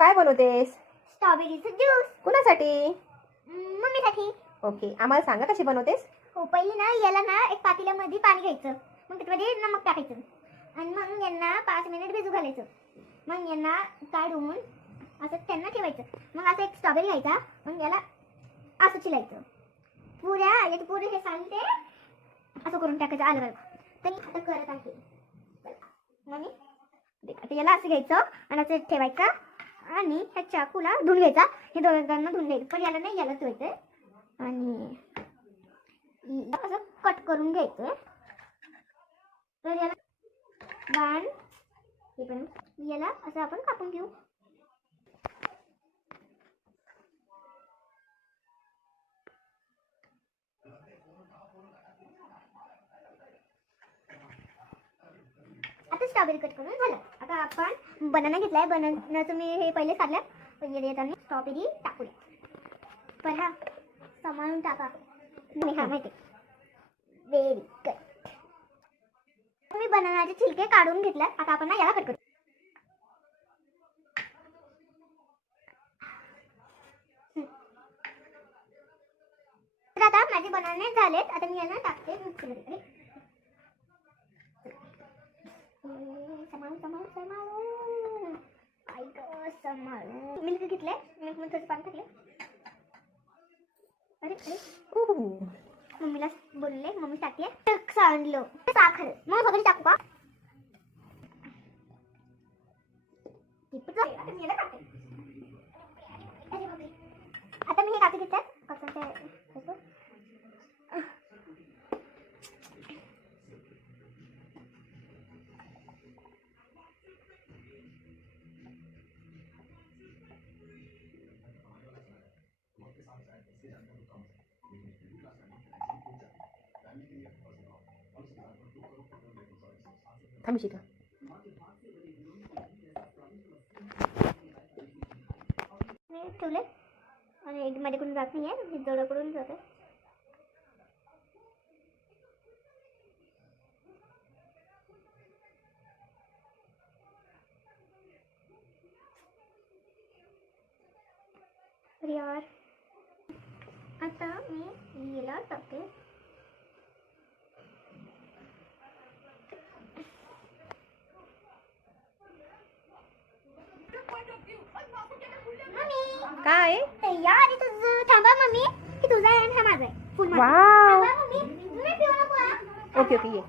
काय बनवतेस? स्ट्रॉबेरीचं juice. कुणासाठी? मम्मीसाठी. Okay, आम्हाला सांगा कशी बनवतेस? हो, पहिले ना याला ना एक पातेल्यामध्ये पाणी घ्यायचं, मग त्याच्यामध्ये नमक टाकायचं आणि मग यांना 5 मिनिट भिजू घालायचं. मग यांना काढून असं त्यांना ठेवायचं. मग असं एक स्ट्रॉबेरी घ्यायचा, मग याला असं चिलायचं. पुरे हे साल ते असं करून टाकायचं अलग अलग. तर आता करत आहे मग आता याला असं घ्यायचं आणि असं ठेवायचं आणि ह्या चाकूला धुवून घ्यायचा. हे दोघांना धुवून घ्यायचं, पण याला नाही, याला धुवायचं आणि असं कट करून घ्यायचं. तर याला बाण हे पण याला असं आपण कापून घेऊ. आता स्ट्रॉबेरी कट करून झालं. आता आपण बनाना घेतलाय. बनानाचं मी हे पहिले काढलं. पहिले येताना स्ट्रॉबेरी टाकूया. पण हा सांभाळून टाका. हा माहिती. Very good. मी बनानाचे छिलके काढून घेतले. आता आपण ना याला कट करू. तर आता माझे बनाने झालेत. आता मी याला टाकते मिक्सरमध्ये. सांभाळून मिल्क घेतले. मिल्क मध्ये थोडं पाणी टाकले. अरे मम्मीला बोलले, मम्मी टाकते. सांडलं साखर. मग वगैरे टाकू का? आता मी हे कापी घेतात कसं थांबशी का? ठेवले आणि माझ्याकडून जात नाही आहे, जवळकडून जाते. यार आता मी याला टाकते. काय? यार तुझं थांबा मम्मी, की तुझा आहे हा माझा आहे. फुल वाव. मम्मी तुम्ही पिऊ नको. ओके ओके ये.